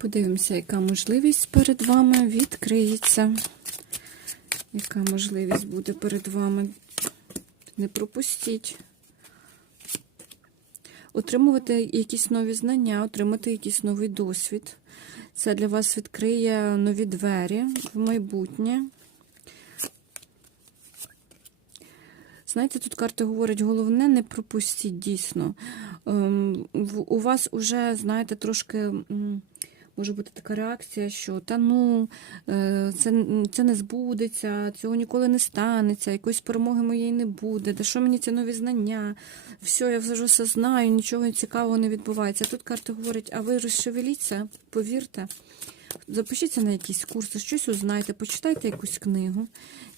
Подивимося, яка можливість перед вами відкриється. Яка можливість буде перед вами? Не пропустіть. Отримувати якісь нові знання, отримати якийсь новий досвід. Це для вас відкриє нові двері в майбутнє. Знаєте, тут карти говорять, головне, не пропустіть дійсно. Ем, У вас уже, знаєте, трошки може бути така реакція, що та ну, е, це, це не збудеться, цього ніколи не станеться, якоїсь перемоги моєї не буде, да що мені ці нові знання, все, я вже все знаю, нічого цікавого не відбувається. Тут карти говорять, а ви розшевеліться, повірте. Запишіться на якісь курси, щось узнайте, почитайте якусь книгу,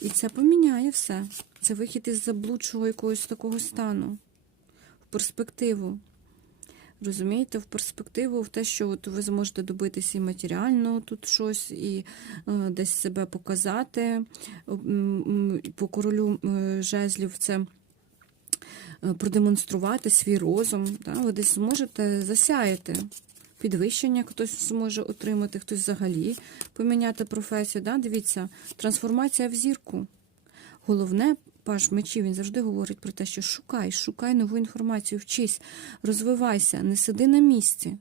і це поміняє все. Це вихід із заблудшого якогось такого стану в перспективу. Розумієте, в перспективу, в те, що от ви зможете добитися і матеріально тут щось, і е, десь себе показати. По королю е, жезлів це е, продемонструвати свій розум. Да? Ви десь зможете засяяти. Підвищення хтось зможе отримати, хтось взагалі поміняти професію. Да? Дивіться, трансформація в зірку. Головне, паш мечів, він завжди говорить про те, що шукай, шукай нову інформацію, вчись, розвивайся, не сиди на місці.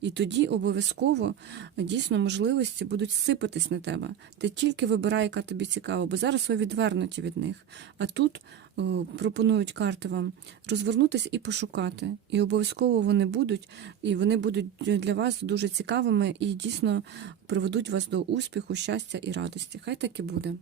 І тоді обов'язково дійсно можливості будуть сипатись на тебе. Ти тільки вибирай, яка тобі цікава, бо зараз ви відвернуті від них. А тут о, пропонують карти вам розвернутися і пошукати. І обов'язково вони будуть, і вони будуть для вас дуже цікавими і дійсно приведуть вас до успіху, щастя і радості. Хай так і буде.